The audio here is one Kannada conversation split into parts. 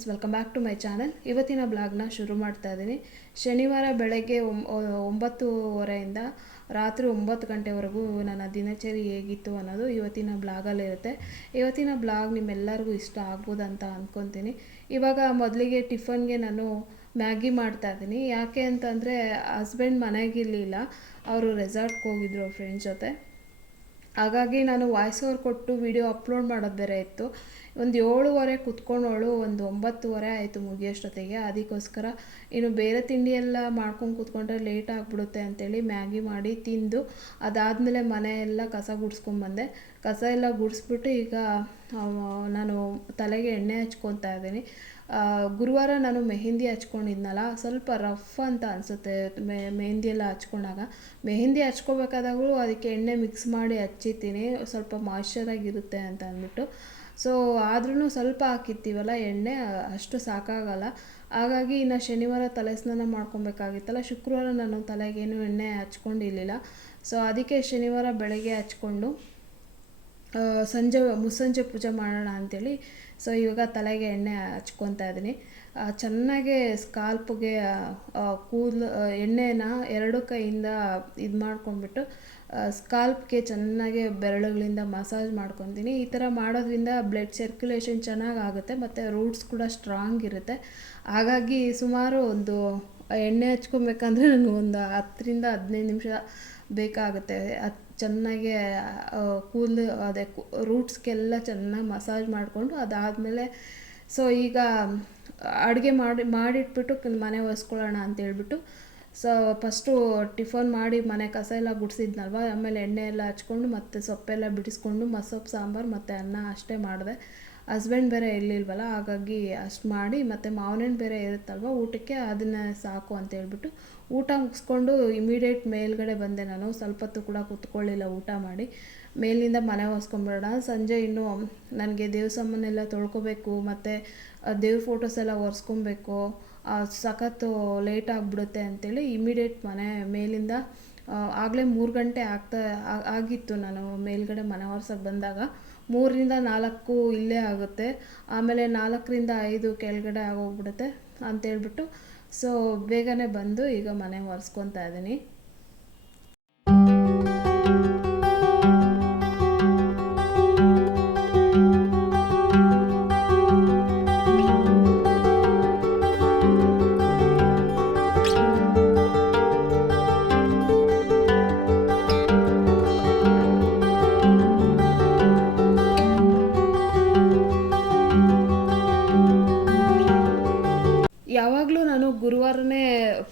Friends welcome back to my channel ಇವತ್ತಿನ ಬ್ಲಾಗ್ನ ಶುರು ಮಾಡ್ತಾ ಇದ್ದೀನಿ. ಶನಿವಾರ ಬೆಳಗ್ಗೆ ಒಂಬತ್ತುವರೆಯಿಂದ ರಾತ್ರಿ ಒಂಬತ್ತು ಗಂಟೆವರೆಗೂ ನನ್ನ ದಿನಚರಿ ಹೇಗಿತ್ತು ಅನ್ನೋದು ಇವತ್ತಿನ ಬ್ಲಾಗಲ್ಲಿರುತ್ತೆ ಇವತ್ತಿನ ಬ್ಲಾಗ್ ನಿಮ್ಮೆಲ್ಲರಿಗೂ ಇಷ್ಟ ಆಗ್ಬೋದು ಅಂತ ಅಂದ್ಕೊತೀನಿ ಇವಾಗ ಮೊದಲಿಗೆ ಟಿಫನ್ಗೆ ನಾನು ಮ್ಯಾಗಿ ಮಾಡ್ತಾ ಇದ್ದೀನಿ. ಯಾಕೆ ಅಂತಂದರೆ ಹಸ್ಬೆಂಡ್ ಮನೆಗಿರಲಿಲ್ಲ. ಅವರು ರೆಸಾರ್ಟ್ಗೆ ಹೋಗಿದ್ರು ಫ್ರೆಂಡ್ಸ್ ಜೊತೆ. ಹಾಗಾಗಿ ನಾನು ವಾಯ್ಸ್ ಓವರ್ ಕೊಟ್ಟು ವಿಡಿಯೋ ಅಪ್ಲೋಡ್ ಮಾಡೋದು ಬೇರೆ ಇತ್ತು. ಒಂದು ಏಳುವರೆ ಕುತ್ಕೊಂಡವಳು, ಒಂದು ಒಂಬತ್ತುವರೆ ಆಯಿತು ಮುಗಿಯೋಷ್ಟೊತ್ತಿಗೆ. ಅದಕ್ಕೋಸ್ಕರ ಇನ್ನು ಬೇರೆ ತಿಂಡಿ ಎಲ್ಲ ಮಾಡ್ಕೊಂಡು ಕೂತ್ಕೊಂಡ್ರೆ ಲೇಟ್ ಆಗಿಬಿಡುತ್ತೆ ಅಂತೇಳಿ ಮ್ಯಾಗಿ ಮಾಡಿ ತಿಂದು, ಅದಾದಮೇಲೆ ಮನೆಯೆಲ್ಲ ಕಸ ಗುಡಿಸ್ಕೊಂಬಂದೆ ಕಸ ಎಲ್ಲ ಗುಡಿಸ್ಬಿಟ್ಟು ಈಗ ನಾನು ತಲೆಗೆ ಎಣ್ಣೆ ಹಚ್ಕೊತಾ ಇದ್ದೀನಿ. ಗುರುವಾರ ನಾನು ಮೆಹಂದಿ ಹಚ್ಕೊಂಡಿದ್ನಲ್ಲ, ಸ್ವಲ್ಪ ರಫ್ ಅಂತ ಅನಿಸುತ್ತೆ ಮೆಹಂದಿ ಎಲ್ಲ ಹಚ್ಕೊಂಡಾಗ. ಮೆಹಂದಿ ಹಚ್ಕೋಬೇಕಾದಾಗಲೂ ಅದಕ್ಕೆ ಎಣ್ಣೆ ಮಿಕ್ಸ್ ಮಾಡಿ ಹಚ್ಚಿತೀನಿ ಸ್ವಲ್ಪ ಮಾಯ್ಶ್ಚರಾಗಿರುತ್ತೆ ಅಂತ ಅಂದ್ಬಿಟ್ಟು. ಸೊ ಆದ್ರೂ ಸ್ವಲ್ಪ ಹಾಕಿರ್ತೀವಲ್ಲ ಎಣ್ಣೆ ಅಷ್ಟು ಸಾಕಾಗಲ್ಲ. ಹಾಗಾಗಿ ಇನ್ನು ಶನಿವಾರ ತಲೆ ಸ್ನಾನ ಮಾಡ್ಕೊಬೇಕಾಗಿತ್ತಲ್ಲ, ಶುಕ್ರವಾರ ನಾನು ತಲೆಗೇನು ಎಣ್ಣೆ ಹಚ್ಕೊಂಡಿರಲಿಲ್ಲ. ಸೊ ಅದಕ್ಕೆ ಶನಿವಾರ ಬೆಳಗ್ಗೆ ಹಚ್ಕೊಂಡು ಸಂಜೆ, ಮುಸ್ಸಂಜೆ ಪೂಜೆ ಮಾಡೋಣ ಅಂತೇಳಿ ಸೊ ಇವಾಗ ತಲೆಗೆ ಎಣ್ಣೆ ಹಚ್ಕೊತಾ ಇದ್ದೀನಿ. ಚೆನ್ನಾಗಿ ಸ್ಕಾಲ್ಪ್ಗೆ ಕೂದಲು ಎಣ್ಣೆನ ಎರಡು ಕೈಯಿಂದ ಇದು ಮಾಡ್ಕೊಂಡ್ಬಿಟ್ಟು ಸ್ಕಾಲ್ಪ್ಗೆ ಚೆನ್ನಾಗಿ ಬೆರಳುಗಳಿಂದ ಮಸಾಜ್ ಮಾಡ್ಕೊತೀನಿ. ಈ ಥರ ಮಾಡೋದ್ರಿಂದ ಬ್ಲಡ್ ಸರ್ಕ್ಯುಲೇಷನ್ ಚೆನ್ನಾಗಿ ಆಗುತ್ತೆ ಮತ್ತು ರೂಟ್ಸ್ ಕೂಡ ಸ್ಟ್ರಾಂಗ್ ಇರುತ್ತೆ. ಹಾಗಾಗಿ ಸುಮಾರು ಒಂದು ಎಣ್ಣೆ ಹಚ್ಕೊಬೇಕಂದ್ರೆ ನನಗೆ ಒಂದು ಹತ್ತರಿಂದ ಹದಿನೈದು ನಿಮಿಷ ಬೇಕಾಗುತ್ತೆ. ಅದು ಚೆನ್ನಾಗಿ ಕೂದಲು, ಅದೇ ರೂಟ್ಸ್ಗೆಲ್ಲ ಚೆನ್ನಾಗಿ ಮಸಾಜ್ ಮಾಡಿಕೊಂಡು ಅದಾದಮೇಲೆ ಸೊ ಈಗ ಅಡುಗೆ ಮಾಡಿ, ಮಾಡಿಟ್ಬಿಟ್ಟು ಮನೆ ಒರೆಸ್ಕೊಳ್ಳೋಣ ಅಂತೇಳ್ಬಿಟ್ಟು ಸೊ ಫಸ್ಟು ಟಿಫನ್ ಮಾಡಿ ಮನೆ ಕಸ ಎಲ್ಲ ಗುಡಿಸಿದ್ನಲ್ವ? ಆಮೇಲೆ ಎಣ್ಣೆ ಎಲ್ಲ ಹಚ್ಕೊಂಡು ಮತ್ತೆ ಸೊಪ್ಪೆಲ್ಲ ಬಿಡಿಸ್ಕೊಂಡು ಮಸೊಪ್ಪು ಸಾಂಬಾರು ಮತ್ತು ಅನ್ನ ಅಷ್ಟೇ ಮಾಡಿದೆ. ಹಸ್ಬೆಂಡ್ ಬೇರೆ ಇರಲಿಲ್ವಲ್ಲ, ಹಾಗಾಗಿ ಅಷ್ಟು ಮಾಡಿ ಮತ್ತು ಮಾವನಣ್ಣು ಬೇರೆ ಇರುತ್ತಲ್ವ, ಊಟಕ್ಕೆ ಅದನ್ನು ಸಾಕು ಅಂತ ಹೇಳ್ಬಿಟ್ಟು ಊಟ ಮುಗಿಸ್ಕೊಂಡು ಇಮಿಡಿಯೇಟ್ ಮೇಲ್ಗಡೆ ಬಂದೆ ನಾನು. ಸ್ವಲ್ಪ ಹೊತ್ತು ಕೂಡ ಕೂತ್ಕೊಳ್ಳಿಲ್ಲ ಊಟ ಮಾಡಿ. ಮೇಲಿಂದ ಮನೆ ಒರೆಸ್ಕೊಂಬಿಡೋಣ. ಸಂಜೆ ಇನ್ನು ನನಗೆ ದೇವ್ರ ಸಾಮಾನೆಲ್ಲ ತೊಳ್ಕೊಬೇಕು, ಮತ್ತು ದೇವ್ರ ಫೋಟೋಸ್ ಎಲ್ಲ ಒರೆಸ್ಕೊಬೇಕು. ಸಖತ್ತು ಲೇಟ್ ಆಗಿಬಿಡುತ್ತೆ ಅಂತೇಳಿ ಇಮಿಡಿಯೇಟ್ ಮನೆ ಮೇಲಿಂದ ಆಗಲೇ ಮೂರು ಗಂಟೆ ಆಗ್ತಾ ಆಗಿತ್ತು ನಾನು ಮೇಲ್ಗಡೆ ಮನೆ ಒರ್ಸೋಕೆ ಬಂದಾಗ. ಮೂರರಿಂದ ನಾಲ್ಕು ಇಲ್ಲೇ ಆಗುತ್ತೆ. ಆಮೇಲೆ ನಾಲ್ಕರಿಂದ ಐದು ಕೆಳಗಡೆ ಆಗೋಗ್ಬಿಡುತ್ತೆ ಅಂತೇಳ್ಬಿಟ್ಟು ಸೊ ಬೇಗನೆ ಬಂದು ಈಗ ಮನೆ ಒರೆಸ್ಕೊತಾ ಇದ್ದೀನಿ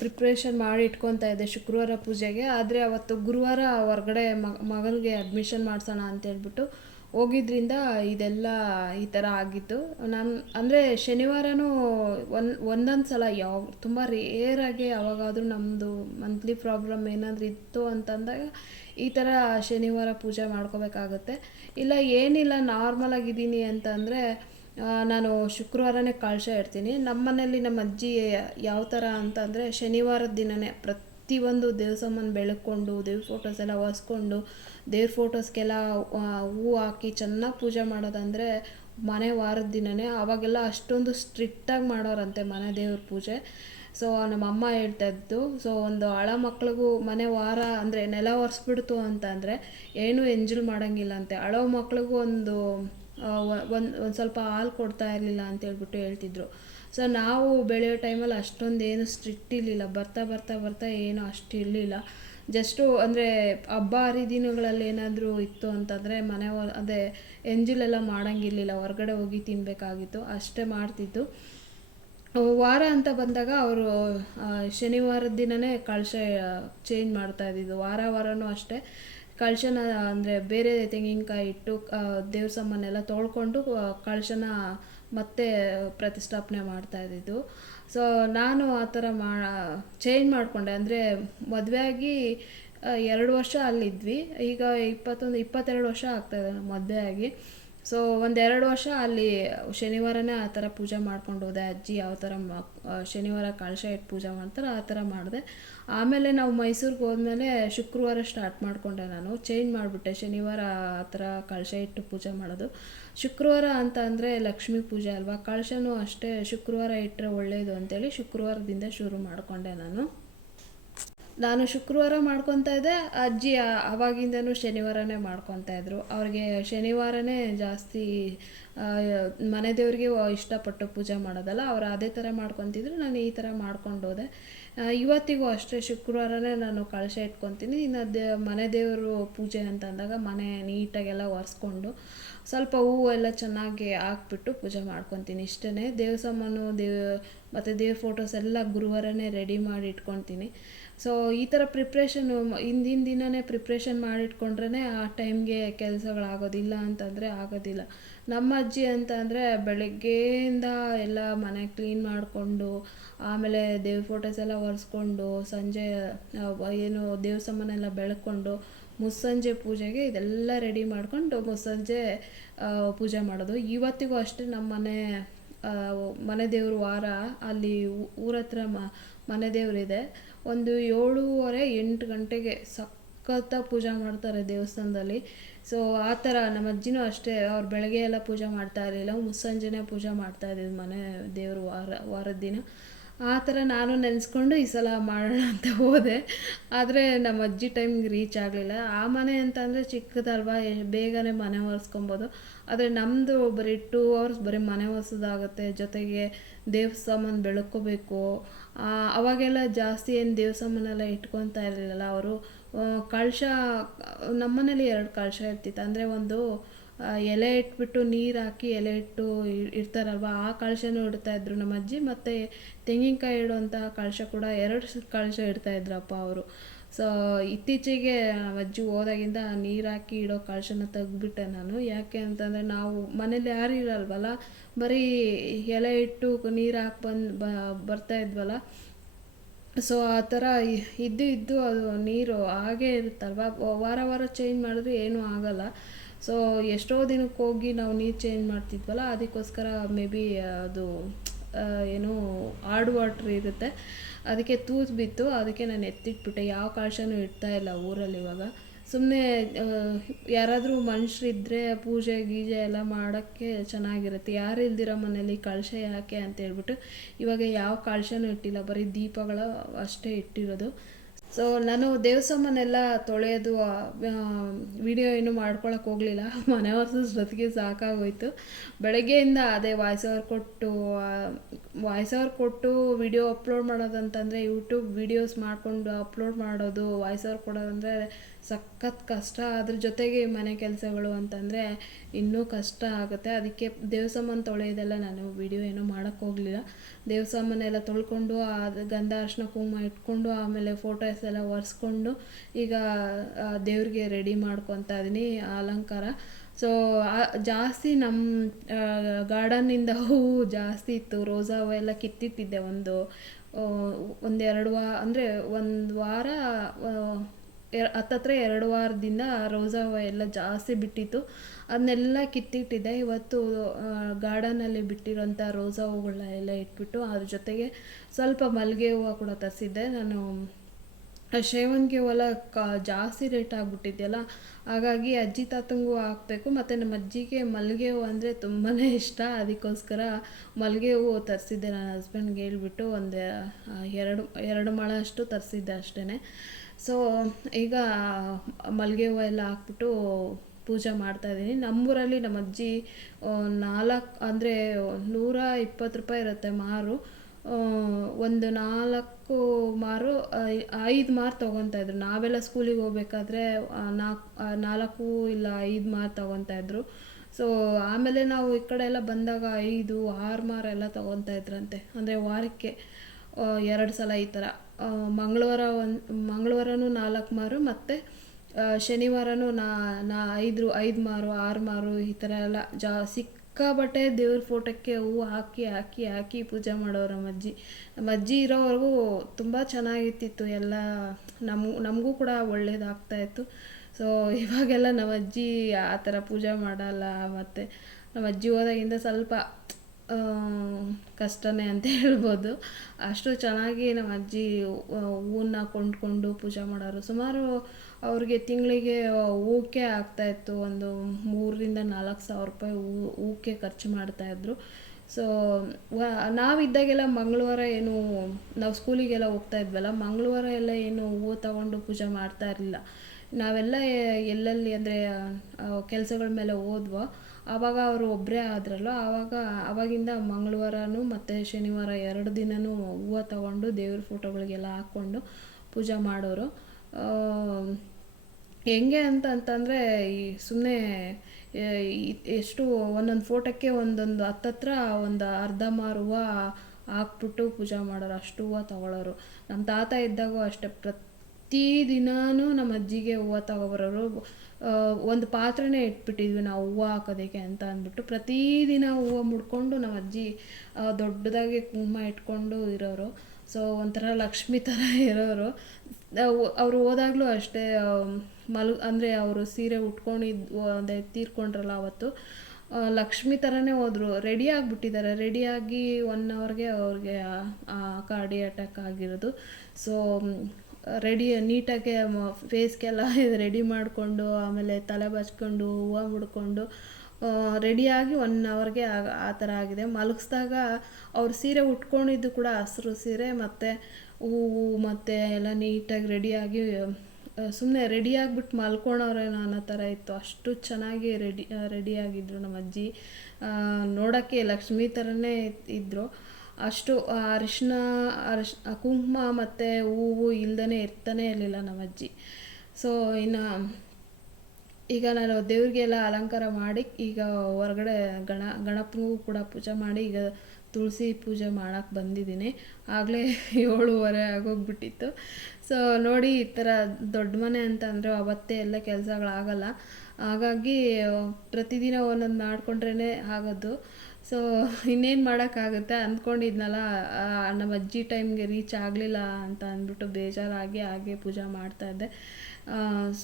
ಪ್ರಿಪ್ರೇಷನ್ ಮಾಡಿ ಇಟ್ಕೊತಾ ಇದ್ದೆ ಶುಕ್ರವಾರ ಪೂಜೆಗೆ. ಆದರೆ ಅವತ್ತು ಗುರುವಾರ ಹೊರಗಡೆ ಮಗನಿಗೆ ಅಡ್ಮಿಷನ್ ಮಾಡಿಸೋಣ ಅಂತೇಳ್ಬಿಟ್ಟು ಹೋಗಿದ್ರಿಂದ ಇದೆಲ್ಲ ಈ ಥರ ಆಗಿತ್ತು. ನಾನು ಅಂದರೆ ಶನಿವಾರನೂ ಒಂದು, ಒಂದೊಂದು ಸಲ ಯಾವ, ತುಂಬ ರೇರಾಗಿ ಯಾವಾಗಾದರೂ ನಮ್ಮದು ಮಂತ್ಲಿ ಪ್ರಾಬ್ಲಮ್ ಏನಾದರೂ ಇತ್ತು ಅಂತಂದಾಗ ಈ ಥರ ಶನಿವಾರ ಪೂಜೆ ಮಾಡ್ಕೋಬೇಕಾಗತ್ತೆ. ಇಲ್ಲ ಏನಿಲ್ಲ ನಾರ್ಮಲ್ ಆಗಿದ್ದೀನಿ ಅಂತಂದರೆ ನಾನು ಶುಕ್ರವಾರನೇ ಕಳಶ ಇರ್ತೀನಿ. ನಮ್ಮ ಮನೇಲಿ ನಮ್ಮ ಅಜ್ಜಿ ಯಾವ ಥರ ಅಂತಂದರೆ ಶನಿವಾರದ ದಿನನೇ ಪ್ರತಿಯೊಂದು ದೇವಸಮ್ಮನ ಬೆಳಕೊಂಡು, ದೇವ್ರ ಫೋಟೋಸ್ ಎಲ್ಲ ಒರೆಸ್ಕೊಂಡು ದೇವ್ರ ಫೋಟೋಸ್ಗೆಲ್ಲ ಹೂ ಹಾಕಿ ಚೆನ್ನಾಗಿ ಪೂಜೆ ಮಾಡೋದಂದರೆ ಮನೆ ವಾರದ ದಿನನೇ. ಅವಾಗೆಲ್ಲ ಅಷ್ಟೊಂದು ಸ್ಟ್ರಿಕ್ಟಾಗಿ ಮಾಡೋರಂತೆ ಮನೆ ದೇವ್ರ ಪೂಜೆ. ಸೊ ನಮ್ಮ ಅಮ್ಮ ಹೇಳ್ತಾ ಇದ್ದು ಸೊ ಒಂದು ಹಳ ಮಕ್ಳಿಗೂ ಮನೆ ವಾರ ಅಂದರೆ ನೆಲ ಒರೆಸ್ಬಿಡ್ತು ಅಂತಂದರೆ ಏನೂ ಎಂಜಲ್ ಮಾಡೋಂಗಿಲ್ಲ ಅಂತೆ. ಹಳೋ ಮಕ್ಳಿಗೂ ಒಂದು ಒಂದು ಒಂದು ಸ್ವಲ್ಪ ಹಾಲು ಕೊಡ್ತಾ ಇರಲಿಲ್ಲ ಅಂತ ಹೇಳ್ಬಿಟ್ಟು ಹೇಳ್ತಿದ್ರು. ಸೊ ನಾವು ಬೆಳೆಯೋ ಟೈಮಲ್ಲಿ ಅಷ್ಟೊಂದು ಏನು ಸ್ಟ್ರಿಕ್ಟ್ ಇರಲಿಲ್ಲ. ಬರ್ತಾ ಬರ್ತಾ ಬರ್ತಾ ಏನು ಅಷ್ಟು ಇರಲಿಲ್ಲ. ಜಸ್ಟು ಅಂದರೆ ಹಬ್ಬ ಹರಿದಿನಗಳಲ್ಲಿ ಏನಾದರೂ ಇತ್ತು ಅಂತಂದರೆ ಮನೆ ಅದೇ ಎಂಜಿಲೆಲ್ಲ ಮಾಡೋಂಗಿರ್ಲಿಲ್ಲ. ಹೊರಗಡೆ ಹೋಗಿ ತಿನ್ನಬೇಕಾಗಿತ್ತು ಅಷ್ಟೇ ಮಾಡ್ತಿದ್ದು. ವಾರ ಅಂತ ಬಂದಾಗ ಅವರು ಶನಿವಾರದ ದಿನನೇ ಕಳಶ ಚೇಂಜ್ ಮಾಡ್ತಾ ಇದ್ದಿದ್ದು. ವಾರ, ವಾರನೂ ಅಷ್ಟೇ. ಕಳಶನ ಅಂದರೆ ಬೇರೆ ತೆಂಗಿನಕಾಯಿ ಇಟ್ಟು ದೇವ್ರ ಸಾಮಾನೆಲ್ಲ ತೊಳ್ಕೊಂಡು ಕಳಶನ ಮತ್ತೆ ಪ್ರತಿಷ್ಠಾಪನೆ ಮಾಡ್ತಾ ಇದ್ದಿದ್ದು. ಸೊ ನಾನು ಆ ಥರ ಮಾ ಚೇಂಜ್ ಮಾಡಿಕೊಂಡೆ. ಅಂದರೆ ಮದುವೆ ಆಗಿ ಎರಡು ವರ್ಷ ಅಲ್ಲಿದ್ವಿ. ಈಗ ಇಪ್ಪತ್ತೊಂದು, ಇಪ್ಪತ್ತೆರಡು ವರ್ಷ ಆಗ್ತಾಯಿದೆ ಮದುವೆ ಆಗಿ. ಸೊ ಒಂದೆರಡು ವರ್ಷ ಅಲ್ಲಿ ಶನಿವಾರನೇ ಆ ಥರ ಪೂಜೆ ಮಾಡ್ಕೊಂಡು ಹೋದೆ. ಅಜ್ಜಿ ಯಾವ ಥರ ಶನಿವಾರ ಕಳಶ ಇಟ್ಟು ಪೂಜೆ ಮಾಡ್ತಾರೆ ಆ ಥರ ಮಾಡಿದೆ. ಆಮೇಲೆ ನಾವು ಮೈಸೂರಿಗೆ ಹೋದ್ಮೇಲೆ ಶುಕ್ರವಾರ ಸ್ಟಾರ್ಟ್ ಮಾಡಿಕೊಂಡೆ ನಾನು. ಚೇಂಜ್ ಮಾಡಿಬಿಟ್ಟೆ. ಶನಿವಾರ ಆ ಥರ ಕಳಶ ಇಟ್ಟು ಪೂಜೆ ಮಾಡೋದು. ಶುಕ್ರವಾರ ಅಂತ ಅಂದರೆ ಲಕ್ಷ್ಮೀ ಪೂಜೆ ಅಲ್ವಾ? ಕಳಶನೂ ಅಷ್ಟೇ ಶುಕ್ರವಾರ ಇಟ್ಟರೆ ಒಳ್ಳೆಯದು ಅಂತೇಳಿ ಶುಕ್ರವಾರದಿಂದ ಶುರು ಮಾಡಿಕೊಂಡೆ ನಾನು. ನಾನು ಶುಕ್ರವಾರ ಮಾಡ್ಕೊತಾ ಇದ್ದೆ. ಅಜ್ಜಿ ಆವಾಗಿಂದನೂ ಶನಿವಾರನೇ ಮಾಡ್ಕೊತಾ ಇದ್ರು. ಅವ್ರಿಗೆ ಶನಿವಾರನೇ ಜಾಸ್ತಿ ಮನೆ ದೇವರಿಗೆ ಇಷ್ಟಪಟ್ಟು ಪೂಜೆ ಮಾಡೋದಲ್ಲ, ಅವ್ರು ಅದೇ ಥರ ಮಾಡ್ಕೊತಿದ್ರು. ನಾನು ಈ ಥರ ಮಾಡ್ಕೊಂಡು ಹೋದೆ. ಇವತ್ತಿಗೂ ಅಷ್ಟೇ ಶುಕ್ರವಾರನೇ ನಾನು ಕಳಶ ಇಟ್ಕೊತೀನಿ. ಇನ್ನು ದೇ, ಮನೆ ದೇವರು ಪೂಜೆ ಅಂತ ಅಂದಾಗ ಮನೆ ನೀಟಾಗೆಲ್ಲ ಒರೆಸ್ಕೊಂಡು ಸ್ವಲ್ಪ ಹೂವು ಎಲ್ಲ ಚೆನ್ನಾಗಿ ಹಾಕ್ಬಿಟ್ಟು ಪೂಜೆ ಮಾಡ್ಕೊತೀನಿ ಇಷ್ಟೇ ದೇವ ಸಾಮಾನು, ದೇವ್, ಮತ್ತು ದೇವ್ರ ಫೋಟೋಸ್ ಎಲ್ಲ ಗುರುವಾರನೇ ರೆಡಿ ಮಾಡಿ ಇಟ್ಕೊತೀನಿ. ಸೊ ಈ ಥರ ಪ್ರಿಪ್ರೇಷನ್ ಹಿಂದಿನ ದಿನವೇ ಪ್ರಿಪ್ರೇಷನ್ ಮಾಡಿಟ್ಕೊಂಡ್ರೇ ಆ ಟೈಮ್ಗೆ ಕೆಲಸಗಳಾಗೋದಿಲ್ಲ ಅಂತಂದರೆ ಆಗೋದಿಲ್ಲ. ನಮ್ಮ ಅಜ್ಜಿ ಅಂತ ಅಂದರೆ ಬೆಳಗ್ಗೆಯಿಂದ ಎಲ್ಲ ಮನೆ ಕ್ಲೀನ್ ಮಾಡಿಕೊಂಡು, ಆಮೇಲೆ ದೇವ್ರ ಫೋಟೋಸ್ ಎಲ್ಲ ಒರೆಸ್ಕೊಂಡು, ಸಂಜೆ ಏನು ದೇವ್ರ ಬೆಳ್ಕೊಂಡು, ಮುಸ್ಸಂಜೆ ಪೂಜೆಗೆ ಇದೆಲ್ಲ ರೆಡಿ ಮಾಡ್ಕೊಂಡು ಮುಸ್ಸಂಜೆ ಪೂಜೆ ಮಾಡೋದು. ಇವತ್ತಿಗೂ ಅಷ್ಟೇ ನಮ್ಮ ಮನೆ ಮನೆ ದೇವ್ರ ವಾರ, ಅಲ್ಲಿ ಊರ ಹತ್ರ ಮ, ಮನೆ ದೇವರಿದೆ ಒಂದು ಏಳೂವರೆ ಎಂಟು ಗಂಟೆಗೆ ಸಖತ್ತಾಗಿ ಪೂಜೆ ಮಾಡ್ತಾರೆ ದೇವಸ್ಥಾನದಲ್ಲಿ. ಸೊ ಆ ಥರ ನಮ್ಮ ಅಜ್ಜಿನೂ ಅಷ್ಟೇ, ಅವ್ರು ಬೆಳಗ್ಗೆ ಎಲ್ಲ ಪೂಜೆ ಮಾಡ್ತಾ ಇರಲಿಲ್ಲ, ಮುಸ್ಸಂಜೆನೇ ಪೂಜೆ ಮಾಡ್ತಾ ಇದ್ದಿದ್ದು ಮನೆ ದೇವರು ವಾರ, ವಾರದ ದಿನ. ಆ ಥರ ನಾನು ನೆನೆಸ್ಕೊಂಡು ಈ ಸಲ ಮಾಡೋಣ ಅಂತ ಹೋದೆ. ಆದರೆ ನಮ್ಮ ಅಜ್ಜಿ ಟೈಮ್ಗೆ ರೀಚ್ ಆಗಲಿಲ್ಲ. ಆ ಮನೆ ಅಂತಂದರೆ ಚಿಕ್ಕದಲ್ವಾ ಬೇಗನೆ ಮನೆ ಒರೆಸ್ಕೊಬೋದು. ಆದರೆ ನಮ್ಮದು ಬರೀ ಟೂ ಅವರ್ಸ್ ಬರೀ ಮನೆ ಒರೆಸೋದಾಗುತ್ತೆ. ಜೊತೆಗೆ ದೇವ್ರ ಸಾಮಾನು ಬೆಳ್ಕೋಬೇಕು. ಅವಾಗೆಲ್ಲ ಜಾಸ್ತಿ ಏನು ದೇವ್ರ ಸಾಮಾನೆಲ್ಲ ಇಟ್ಕೊತಾ ಇರಲಿಲ್ಲ ಅವರು. ಕಳಶ ನಮ್ಮನೇಲಿ ಎರಡು ಕಳಶ ಇರ್ತಿತ್ತು. ಅಂದರೆ ಒಂದು ಎಲೆ ಇಟ್ಬಿಟ್ಟು ನೀರು ಹಾಕಿ ಎಲೆ ಇಟ್ಟು ಇ- ಇಡ್ತಾರಲ್ವ? ಆ ಕಳಶನೂ ಇಡ್ತಾ ಇದ್ರು ನಮ್ಮ ಅಜ್ಜಿ. ಮತ್ತು ತೆಂಗಿನಕಾಯಿ ಇಡುವಂತಹ ಕಳಶ ಕೂಡ ಎರಡು ಕಳಶ ಇಡ್ತಾ ಇದ್ರಪ್ಪ ಅವರು. ಸೊ ಇತ್ತೀಚೆಗೆ ಅಜ್ಜಿ ಹೋದಾಗಿಂದ ನೀರು ಹಾಕಿ ಇಡೋ ಕಳಶನ ತೆಗ್ದುಬಿಟ್ಟೆ ನಾನು. ಯಾಕೆ ಅಂತಂದರೆ ನಾವು ಮನೇಲಿ ಯಾರು ಇರಲ್ವಲ್ಲ? ಬರೀ ಎಲೆ ಇಟ್ಟು ನೀರು ಹಾಕಿ ಬಂದು ಬರ್ತಾ ಇದ್ವಲ್ಲ? ಸೊ ಆ ಥರ ಇದ್ದು ಇದ್ದು ಅದು ನೀರು ಹಾಗೇ ಇರುತ್ತಲ್ವ? ವಾರ ವಾರ ಚೇಂಜ್ ಮಾಡಿದ್ರೆ ಏನೂ ಆಗಲ್ಲ. ಸೊ ಎಷ್ಟೋ ದಿನಕ್ಕೆ ಹೋಗಿ ನಾವು ನೀರು ಚೇಂಜ್ ಮಾಡ್ತಿದ್ವಲ್ಲ, ಅದಕ್ಕೋಸ್ಕರ ಮೇ ಬಿ ಅದು ಏನು ಹಾರ್ಡ್ ವಾಟ್ರ್ ಇರುತ್ತೆ. ಅದಕ್ಕೆ ತೂತು ಬಿತ್ತು, ಅದಕ್ಕೆ ನಾನು ಎತ್ತಿಟ್ಬಿಟ್ಟೆ. ಯಾವ ಕಳಶನೂ ಇಡ್ತಾ ಇಲ್ಲ ಊರಲ್ಲಿ ಇವಾಗ ಸುಮ್ಮನೆ ಯಾರಾದರೂ ಮನುಷ್ಯರಿದ್ದರೆ ಪೂಜೆ, ಗೀಜೆ ಎಲ್ಲ ಮಾಡೋಕ್ಕೆ ಚೆನ್ನಾಗಿರುತ್ತೆ. ಯಾರು ಇಲ್ದಿರೋ ಮನೇಲಿ ಕಳಶ ಯಾಕೆ ಅಂತ ಹೇಳ್ಬಿಟ್ಟು ಇವಾಗ ಯಾವ ಕಳಶನೂ ಇಟ್ಟಿಲ್ಲ. ಬರೀ ದೀಪಗಳು ಅಷ್ಟೇ ಇಟ್ಟಿರೋದು. ಸೊ ನಾನು ದೇವಸಮ್ಮನೆಲ್ಲ ತೊಳೆಯೋದು ವಿಡಿಯೋ ಏನು ಮಾಡ್ಕೊಳಕ್ಕೆ ಹೋಗಲಿಲ್ಲ. ಮನೆ ಜೊತೆಗೆ ಸಾಕಾಗೋಯ್ತು. ಬೆಳಗ್ಗೆಯಿಂದ ಅದೇ ವಾಯ್ಸ್ ಓವರ್ ಕೊಟ್ಟು ವಾಯ್ಸ್ ಓವರ್ ಕೊಟ್ಟು ವಿಡಿಯೋ ಅಪ್ಲೋಡ್ ಮಾಡೋದಂತಂದರೆ ಯೂಟ್ಯೂಬ್ ವಿಡಿಯೋಸ್ ಮಾಡಿಕೊಂಡು ಅಪ್ಲೋಡ್ ಮಾಡೋದು ವಾಯ್ಸ್ ಓವರ್ ಕೊಡೋದಂದರೆ ಸಖತ್ ಕಷ್ಟ. ಅದ್ರ ಜೊತೆಗೆ ಮನೆ ಕೆಲಸಗಳು ಅಂತಂದರೆ ಇನ್ನೂ ಕಷ್ಟ ಆಗುತ್ತೆ. ಅದಕ್ಕೆ ದೇವಸಮ್ಮನ ತೊಳೆಯೋದೆಲ್ಲ ನಾನು ವಿಡಿಯೋ ಏನೂ ಮಾಡೋಕ್ಕೆ ಹೋಗಲಿಲ್ಲ. ದೇವಸಮ್ಮನೆಲ್ಲ ತೊಳ್ಕೊಂಡು ಆ ಗಂಧ ಅರ್ಶಿನ ಕುಂಕುಮ ಇಟ್ಕೊಂಡು ಆಮೇಲೆ ಫೋಟೋಸ್ ಎಲ್ಲ ಒರೆಸ್ಕೊಂಡು ಈಗ ದೇವ್ರಿಗೆ ರೆಡಿ ಮಾಡ್ಕೊತಾ ಇದ್ದೀನಿ ಅಲಂಕಾರ. ಸೊ ಜಾಸ್ತಿ ನಮ್ಮ ಗಾರ್ಡನ್ನಿಂದ ಹೂವು ಜಾಸ್ತಿ ಇತ್ತು. ರೋಸಾ ಹೂವು ಎಲ್ಲ ಕಿತ್ತಿಟ್ಟಿದ್ದೆ ಒಂದು ಒಂದೆರಡು ವಾ, ಅಂದರೆ ಒಂದು ವಾರ ಆ, ಹತ್ತತ್ರ ಎರಡು ವಾರದಿಂದ ರೋಸಾ ಹೂವು ಎಲ್ಲ ಜಾಸ್ತಿ ಬಿಟ್ಟಿತ್ತು. ಅದನ್ನೆಲ್ಲ ಕಿತ್ತಿಟ್ಟಿದ್ದೆ ಇವತ್ತು ಗಾರ್ಡನಲ್ಲಿ ಬಿಟ್ಟಿರೋಂಥ ರೋಸಾ ಹೂವುಗಳನ್ನ ಎಲ್ಲ ಇಟ್ಬಿಟ್ಟು ಅದ್ರ ಜೊತೆಗೆ ಸ್ವಲ್ಪ ಮಲ್ಲಿಗೆ ಹೂವು ಕೂಡ ತರಿಸಿದ್ದೆ. ನಾನು ಆ ಸೇವಂತಿಗೆ ಹೂವೆಲ್ಲ ಕ ಜಾಸ್ತಿ ರೇಟ್ ಆಗಿಬಿಟ್ಟಿದೆಯಲ್ಲ ಹಾಗಾಗಿ ಅಜ್ಜಿ ತಾತಂಗೂ ಹಾಕಬೇಕು. ಮತ್ತು ನಮ್ಮ ಅಜ್ಜಿಗೆ ಮಲ್ಲಿಗೆ ಹೂವು ಅಂದರೆ ತುಂಬಾ ಇಷ್ಟ. ಅದಕ್ಕೋಸ್ಕರ ಮಲ್ಲಿಗೆ ಹೂವು ತರಿಸಿದ್ದೆ. ನನ್ನ ಹಸ್ಬೆಂಡ್ಗೆ ಹೇಳ್ಬಿಟ್ಟು ಒಂದು ಎರಡು ಎರಡು ಮೊಳ ಅಷ್ಟು ತರಿಸಿದ್ದೆ ಅಷ್ಟೇ ಸೊ ಈಗ ಮಲ್ಲಿಗೆ ಹೂವು ಎಲ್ಲ ಹಾಕ್ಬಿಟ್ಟು ಪೂಜೆ ಮಾಡ್ತಾ ಇದ್ದೀನಿ. ನಮ್ಮೂರಲ್ಲಿ ನಮ್ಮ ಅಜ್ಜಿ ನಾಲ್ಕು, ಅಂದರೆ ನೂರ ಇಪ್ಪತ್ತು ರೂಪಾಯಿ ಇರುತ್ತೆ ಮಾರು. ಒಂದು ನಾಲ್ಕು ಮಾರು ಐದು ಮಾರು ತೊಗೊತಾ ಇದ್ರು. ನಾವೆಲ್ಲ ಸ್ಕೂಲಿಗೆ ಹೋಗ್ಬೇಕಾದ್ರೆ ನಾಲ್ಕು ನಾಲ್ಕು ಇಲ್ಲ ಐದು ಮಾರು ತೊಗೊತಾ ಇದ್ರು. ಸೊ ಆಮೇಲೆ ನಾವು ಈ ಕಡೆ ಎಲ್ಲ ಬಂದಾಗ ಐದು, ಆರು ಮಾರು ಎಲ್ಲ ತೊಗೊತಾ ಇದ್ರಂತೆ. ಅಂದರೆ ವಾರಕ್ಕೆ. ಎರಡು ಸಲ ಈ ಥರ ಮಂಗಳವಾರ ಒಂದು, ಮಂಗಳವಾರನೂ ನಾಲ್ಕು ಮಾರು ಮತ್ತು ಶನಿವಾರನು ನಾ ನಾ ಐದು ಐದು ಮಾರು, ಆರು ಮಾರು ಈ ಥರ ಎಲ್ಲ ಜಾ ಸಿಕ್ಕಾಬಟ್ಟೆ ದೇವ್ರ ಫೋಟೋಕ್ಕೆ ಹೂವು ಹಾಕಿ ಹಾಕಿ ಹಾಕಿ ಪೂಜೆ ಮಾಡೋರು ನಮ್ಮ ಅಜ್ಜಿ. ನಮ್ಮ ಅಜ್ಜಿ ಇರೋವರೆಗೂ ತುಂಬ ಚೆನ್ನಾಗಿರ್ತಿತ್ತು. ಎಲ್ಲ ನಮ್ಮ ನಮಗೂ ಕೂಡ ಒಳ್ಳೇದಾಗ್ತಾ ಇತ್ತು. ಸೊ ಇವಾಗೆಲ್ಲ ನಮ್ಮ ಅಜ್ಜಿ ಆ ಥರ ಪೂಜೆ ಮಾಡಲ್ಲ. ಮತ್ತು ನಮ್ಮ ಅಜ್ಜಿ ಹೋದಾಗಿಂದ ಸ್ವಲ್ಪ ಕಷ್ಟನೇ ಅಂತ ಹೇಳ್ಬೋದು. ಅಷ್ಟು ಚೆನ್ನಾಗಿ ನಮ್ಮ ಅಜ್ಜಿ ಹೂವನ್ನ ಕೊಂಡ್ಕೊಂಡು ಪೂಜೆ ಮಾಡೋರು. ಸುಮಾರು ಅವ್ರಿಗೆ ತಿಂಗಳಿಗೆ ಹೂಕ್ಕೆ ಆಗ್ತಾಯಿತ್ತು ಒಂದು ಮೂರರಿಂದ ನಾಲ್ಕು ಸಾವಿರ ರೂಪಾಯಿ ಹೂ ಹೂಕೆ ಖರ್ಚು ಮಾಡ್ತಾಯಿದ್ರು ಸೊ ನಾವಿದ್ದಾಗೆಲ್ಲ ಮಂಗಳವಾರ ಏನು, ನಾವು ಸ್ಕೂಲಿಗೆಲ್ಲ ಹೋಗ್ತಾ ಇದ್ವಲ್ಲ, ಮಂಗಳವಾರ ಎಲ್ಲ ಏನು ಹೂವು ತಗೊಂಡು ಪೂಜೆ ಮಾಡ್ತಾ ಇರಲಿಲ್ಲ. ನಾವೆಲ್ಲ ಎಲ್ಲೆಲ್ಲಿ ಅಂದರೆ ಕೆಲಸಗಳ ಮೇಲೆ ಹೋದ್ವೋ, ಆವಾಗ ಅವರು ಒಬ್ಬರೇ ಆದ್ರಲ್ಲ ಆವಾಗ, ಆವಾಗಿಂದ ಮಂಗಳವಾರನೂ ಮತ್ತು ಶನಿವಾರ ಎರಡು ದಿನನೂ ಹೂವು ತಗೊಂಡು ದೇವ್ರ ಫೋಟೋಗಳಿಗೆಲ್ಲ ಹಾಕ್ಕೊಂಡು ಪೂಜೆ ಮಾಡೋರು. ಹೆಂಗೆ ಅಂತ, ಅಂತಂದರೆ, ಈ ಸುಮ್ಮನೆ ಎಷ್ಟು ಒಂದೊಂದು ಫೋಟೋಕ್ಕೆ ಒಂದೊಂದು ಹತ್ತತ್ರ ಒಂದು ಅರ್ಧ ಮಾರು ಹೂವು ಹಾಕ್ಬಿಟ್ಟು ಪೂಜೆ ಮಾಡೋರು, ಅಷ್ಟು ಹೂವು ತಗೊಳ್ಳೋರು ನಮ್ಮ ತಾತ ಇದ್ದಾಗೂ ಅಷ್ಟೇ, ಪ್ರತಿ ದಿನಾನೂ ನಮ್ಮ ಅಜ್ಜಿಗೆ ಹೂವು ತಗೊಬರೋರು ಆ, ಒಂದು ಪಾತ್ರೆನೇ ಇಟ್ಬಿಟ್ಟಿದ್ವಿ ನಾವು ಹೂವು ಹಾಕೋದಕ್ಕೆ ಅಂತ ಅಂದ್ಬಿಟ್ಟು ಪ್ರತಿದಿನ ಹೂವು ಮುಡ್ಕೊಂಡು ನಮ್ಮ ಅಜ್ಜಿ ಆ, ದೊಡ್ಡದಾಗಿ ಕುಂಕುಮ ಇಟ್ಕೊಂಡು ಇರೋರು. ಸೊ ಒಂಥರ ಲಕ್ಷ್ಮಿ ಥರ ಇರೋರು. ಅವರು ಹೋದಾಗಲೂ ಅಷ್ಟೇ ಮಲ್ ಅಂದರೆ ಅವರು ಸೀರೆ ಉಟ್ಕೊಂಡಿದ್ದು ಅದೇ ತೀರ್ಕೊಂಡ್ರಲ್ಲ ಅವತ್ತು. ಲಕ್ಷ್ಮಿ ಥರನೇ ಹೋದರು. ರೆಡಿ ಆಗಿಬಿಟ್ಟಿದ್ದಾರೆ. ರೆಡಿಯಾಗಿ ಒನ್ ಅವರ್ಗೆ ಅವ್ರಿಗೆ ಕಾರ್ಡಿ ಅಟ್ಯಾಕ್ ಆಗಿರೋದು. ಸೊ ರೆಡಿ ನೀಟಾಗಿ ಫೇಸ್ಗೆಲ್ಲ ರೆಡಿ ಮಾಡಿಕೊಂಡು, ಆಮೇಲೆ ತಲೆ ಬಚ್ಕೊಂಡು, ಹೂವು ಮುಡ್ಕೊಂಡು ರೆಡಿಯಾಗಿ ಒನ್ ಅವರ್ಗೆ ಆ ಥರ ಆಗಿದೆ. ಮಲಗಿಸ್ದಾಗ ಅವ್ರು ಸೀರೆ ಉಟ್ಕೊಂಡಿದ್ದು ಕೂಡ ಹಸಿರು ಸೀರೆ, ಮತ್ತು ಹೂವು ಮತ್ತು ಎಲ್ಲ ನೀಟಾಗಿ ರೆಡಿಯಾಗಿ ಸುಮ್ಮನೆ ರೆಡಿ ಆಗಿಬಿಟ್ಟು ಮಲ್ಕೊಳೋರೇನೋ ಅನ್ನೋ ಥರ ಇತ್ತು. ಅಷ್ಟು ಚೆನ್ನಾಗಿ ರೆಡಿ ರೆಡಿಯಾಗಿದ್ದರು ನಮ್ಮ ಅಜ್ಜಿ. ನೋಡೋಕ್ಕೆ ಲಕ್ಷ್ಮಿ ಥರನೇ ಇದ್ದರು ಅಷ್ಟು ಅರಿಶಿನ, ಅರಿಶ್ ಕುಂಕುಮ ಮತ್ತು ಹೂವು ಇಲ್ದೇ ಇರ್ತಾನೆ ಇರಲಿಲ್ಲ ನಮ್ಮ ಅಜ್ಜಿ. ಸೊ ಇನ್ನು ಈಗ ನಾನು ದೇವ್ರಿಗೆಲ್ಲ ಅಲಂಕಾರ ಮಾಡಿ, ಈಗ ಹೊರಗಡೆ ಗಣ ಗಣಪನಿಗೂ ಕೂಡ ಪೂಜೆ ಮಾಡಿ, ಈಗ ತುಳಸಿ ಪೂಜೆ ಮಾಡೋಕ್ಕೆ ಬಂದಿದ್ದೀನಿ. ಆಗಲೇ ಏಳುವರೆ ಆಗೋಗ್ಬಿಟ್ಟಿತ್ತು. ಸೊ ನೋಡಿ ಈ ಥರ ದೊಡ್ಡ ಮನೆ ಅಂತ ಅಂದರೆ ಅವತ್ತೇ ಎಲ್ಲ ಕೆಲಸಗಳಾಗಲ್ಲ ಹಾಗಾಗಿ ಪ್ರತಿದಿನ ಒಂದೊಂದು ಮಾಡಿಕೊಂಡ್ರೇ ಆಗೋದು. ಸೊ ಇನ್ನೇನು ಮಾಡೋಕ್ಕಾಗುತ್ತೆ? ಅಂದ್ಕೊಂಡಿದ್ನಲ್ಲ ನಮ್ಮ ಅಜ್ಜಿ ಟೈಮ್ಗೆ ರೀಚ್ ಆಗಲಿಲ್ಲ ಅಂತ ಅಂದ್ಬಿಟ್ಟು ಬೇಜಾರಾಗಿ ಹಾಗೆ ಪೂಜೆ ಮಾಡ್ತಾಯಿದ್ದೆ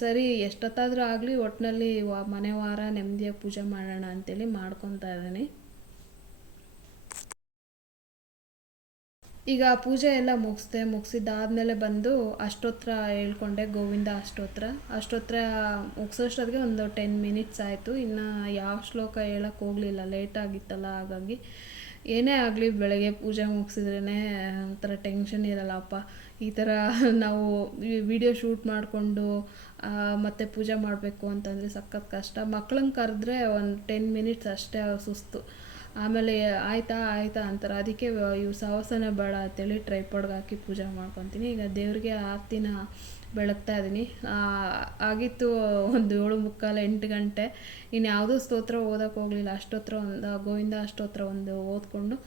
ಸರಿ, ಎಷ್ಟೊತ್ತಾದರೂ ಆಗಲಿ ಒಟ್ಟಿನಲ್ಲಿ ಮನೆ ವಾರ ನೆಮ್ಮದಿಯಾಗಿ ಪೂಜೆ ಮಾಡೋಣ ಅಂತೇಳಿ ಮಾಡ್ಕೊತಾ ಇದ್ದೀನಿ. ಈಗ ಪೂಜೆ ಎಲ್ಲ ಮುಗಿಸ್ದೆ, ಮುಗಿಸಿದ್ದಾದ್ಮೇಲೆ ಬಂದು ಅಷ್ಟೋತ್ರ ಹೇಳ್ಕೊಂಡೆ, ಗೋವಿಂದ ಅಷ್ಟೋತ್ರ. ಅಷ್ಟೋತ್ರ ಮುಗಿಸೋಷ್ಟೊತ್ತಿಗೆ ಒಂದು ಟೆನ್ ಮಿನಿಟ್ಸ್ ಆಯಿತು. ಇನ್ನು ಯಾವ ಶ್ಲೋಕ ಹೇಳಕ್ಕೆ ಹೋಗಲಿಲ್ಲ ಲೇಟ್ ಆಗಿತ್ತಲ್ಲ, ಹಾಗಾಗಿ ಏನೇ ಆಗಲಿ ಬೆಳಗ್ಗೆ ಪೂಜೆ ಮುಗಿಸಿದ್ರೇ ಒಂಥರ ಟೆನ್ಷನ್ ಇರಲ್ಲಪ್ಪ ಈ ಥರ ನಾವು ವಿಡಿಯೋ ಶೂಟ್ ಮಾಡಿಕೊಂಡು ಮತ್ತು ಪೂಜೆ ಮಾಡಬೇಕು ಅಂತಂದರೆ ಸಖತ್ ಕಷ್ಟ. ಮಕ್ಳನ್ನ ಕರೆದ್ರೆ ಒಂದು ಟೆನ್ ಮಿನಿಟ್ಸ್ ಅಷ್ಟೇ ಸುಸ್ತು. ಆಮೇಲೆ ಆಯ್ತಾ ಆಯ್ತಾ ಅಂತಾರೆ. ಅದಕ್ಕೆ ಇವು ಸಹವಾಸನೆ ಬೇಡ ಅಂತೇಳಿ ಟ್ರೈಪಾಡ್ಗೆ ಹಾಕಿ ಪೂಜೆ ಮಾಡ್ಕೊತೀನಿ. ಈಗ ದೇವ್ರಿಗೆ ಆರತಿನ ಬೆಳಗ್ತಾ ಇದ್ದೀನಿ ಆಗಿತ್ತು ಒಂದು ಏಳು ಮುಕ್ಕಾಲು ಎಂಟು ಗಂಟೆ. ಇನ್ನು ಯಾವುದೂ ಸ್ತೋತ್ರ ಓದೋಕೆ ಹೋಗಲಿಲ್ಲ. ಅಷ್ಟೋತ್ರ ಒಂದು, ಗೋವಿಂದ ಅಷ್ಟೋತ್ರ ಒಂದು ಓದ್ಕೊಂಡು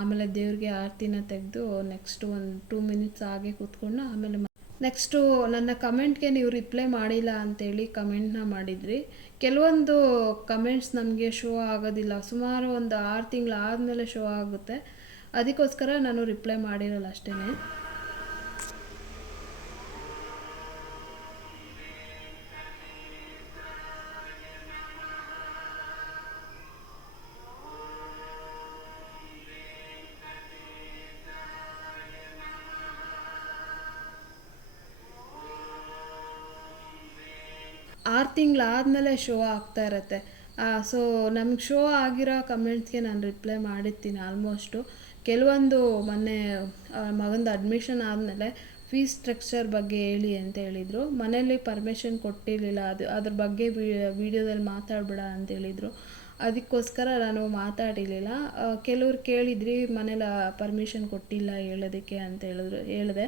ಆಮೇಲೆ ದೇವ್ರಿಗೆ ಆರತಿನ ತೆಗೆದು ನೆಕ್ಸ್ಟ್ ಒಂದು ಟೂ ಮಿನಿಟ್ಸ್ ಹಾಗೆ ಕೂತ್ಕೊಂಡು ಆಮೇಲೆ ನೆಕ್ಸ್ಟು ನನ್ನ ಕಮೆಂಟ್ಗೆ ನೀವು ರಿಪ್ಲೈ ಮಾಡಿಲ್ಲ ಅಂತೇಳಿ ಕಮೆಂಟ್ನ ಮಾಡಿದ್ರಿ. ಕೆಲವೊಂದು ಕಮೆಂಟ್ಸ್ ನಮಗೆ ಶೋ ಆಗೋದಿಲ್ಲ. ಸುಮಾರು ಒಂದು ಆರು ತಿಂಗಳು ಆದಮೇಲೆ ಶೋ ಆಗುತ್ತೆ. ಅದಕ್ಕೋಸ್ಕರ ನಾನು ರಿಪ್ಲೈ ಮಾಡಿರಲ್ಲ ಅಷ್ಟೇ ತಿಂಗಳಾದಮೇಲೆ ಶೋ ಆಗ್ತಾ ಇರುತ್ತೆ. ಸೊ ನಮ್ಗೆ ಶೋ ಆಗಿರೋ ಕಮೆಂಟ್ಸ್ಗೆ ನಾನು ರಿಪ್ಲೈ ಮಾಡಿರ್ತೀನಿ ಆಲ್ಮೋಸ್ಟು ಕೆಲವೊಂದು ಮೊನ್ನೆ ಮಗಂದು ಅಡ್ಮಿಷನ್ ಆದಮೇಲೆ ಫೀಸ್ ಸ್ಟ್ರಕ್ಚರ್ ಬಗ್ಗೆ ಹೇಳಿ ಅಂತ ಹೇಳಿದರು. ಮನೇಲಿ ಪರ್ಮಿಷನ್ ಕೊಟ್ಟಿರಲಿಲ್ಲ. ಅದು, ಅದ್ರ ಬಗ್ಗೆ ವಿಡಿಯೋದಲ್ಲಿ ಮಾತಾಡಬೇಡ ಅಂತ ಹೇಳಿದರು. ಅದಕ್ಕೋಸ್ಕರ ನಾನು ಮಾತಾಡಿರಲಿಲ್ಲ. ಕೆಲವ್ರು ಕೇಳಿದ್ರಿ ಮನೇಲಿ ಪರ್ಮಿಷನ್ ಕೊಟ್ಟಿಲ್ಲ ಹೇಳೋದಕ್ಕೆ ಅಂತ ಹೇಳಿದ್ರು, ಹೇಳಿದೆ.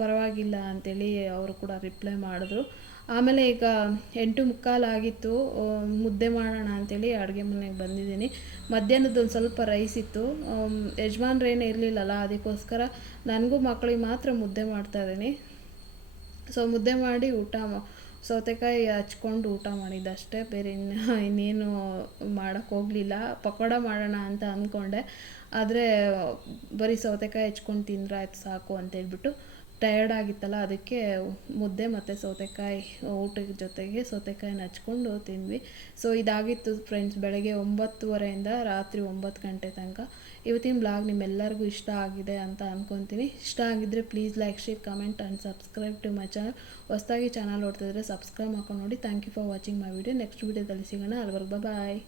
ಪರವಾಗಿಲ್ಲ ಅಂತೇಳಿ ಅವರು ಕೂಡ ರಿಪ್ಲೈ ಮಾಡಿದ್ರು. ಆಮೇಲೆ ಈಗ ಎಂಟು ಮುಕ್ಕಾಲು ಆಗಿತ್ತು ಮುದ್ದೆ ಮಾಡೋಣ ಅಂತೇಳಿ ಅಡುಗೆ ಮನೆಗೆ ಬಂದಿದ್ದೀನಿ. ಮಧ್ಯಾಹ್ನದ್ದು ಒಂದು ಸ್ವಲ್ಪ ರೈಸ್ ಇತ್ತು. ಯಜಮಾನ್ರೇನು ಇರಲಿಲ್ಲಲ್ಲ, ಅದಕ್ಕೋಸ್ಕರ ನನಗೂ ಮಕ್ಕಳಿಗೆ ಮಾತ್ರ ಮುದ್ದೆ ಮಾಡ್ತಾಯಿದ್ದೀನಿ ಸೊ ಮುದ್ದೆ ಮಾಡಿ ಊಟ ಸೌತೆಕಾಯಿ ಹಚ್ಕೊಂಡು ಊಟ ಮಾಡಿದ್ದಷ್ಟೇ ಬೇರೆ ಇನ್ನು, ಇನ್ನೇನು ಮಾಡೋಕ್ಕೆ ಹೋಗಲಿಲ್ಲ. ಪಕೋಡ ಮಾಡೋಣ ಅಂತ ಅಂದ್ಕೊಂಡೆ ಆದರೆ ಬರೀ ಸೌತೆಕಾಯಿ ಹಚ್ಕೊಂಡು ತಿಂದ್ರೆ ಆಯ್ತು ಸಾಕು ಅಂತ ಹೇಳ್ಬಿಟ್ಟು ಟಯರ್ಡ್ ಆಗಿತ್ತಲ್ಲ, ಅದಕ್ಕೆ ಮುದ್ದೆ ಮತ್ತು ಸೌತೆಕಾಯಿ, ಊಟದ ಜೊತೆಗೆ ಸೌತೆಕಾಯಿನ ಹಚ್ಕೊಂಡು ತಿಂದ್ವಿ. ಸೊ ಇದಾಗಿತ್ತು ಫ್ರೆಂಡ್ಸ್ ಬೆಳಗ್ಗೆ ಒಂಬತ್ತುವರೆಯಿಂದ ರಾತ್ರಿ ಒಂಬತ್ತು ಗಂಟೆ ತನಕ. ಇವತ್ತಿನ ಬ್ಲಾಗ್ ನಿಮ್ಮೆಲ್ಲರಿಗೂ ಇಷ್ಟ ಆಗಿದೆ ಅಂತ ಅಂದ್ಕೊತೀನಿ ಇಷ್ಟ ಆಗಿದ್ದರೆ please like share comment and subscribe to my channel ಹೊಸ್ದಾಗಿ ಚಾನಲ್ ನೋಡ್ತಿದ್ರೆ ಸಬ್ಸ್ಕ್ರೈಬ್ ಮಾಡ್ಕೊಂಡು ನೋಡಿ. Thank you for watching my video next ವೀಡಿಯೋದಲ್ಲಿ ಸಿಗೋಣ. ಅಲ್ಲಿವರೆಗೂ ಬಾಯ್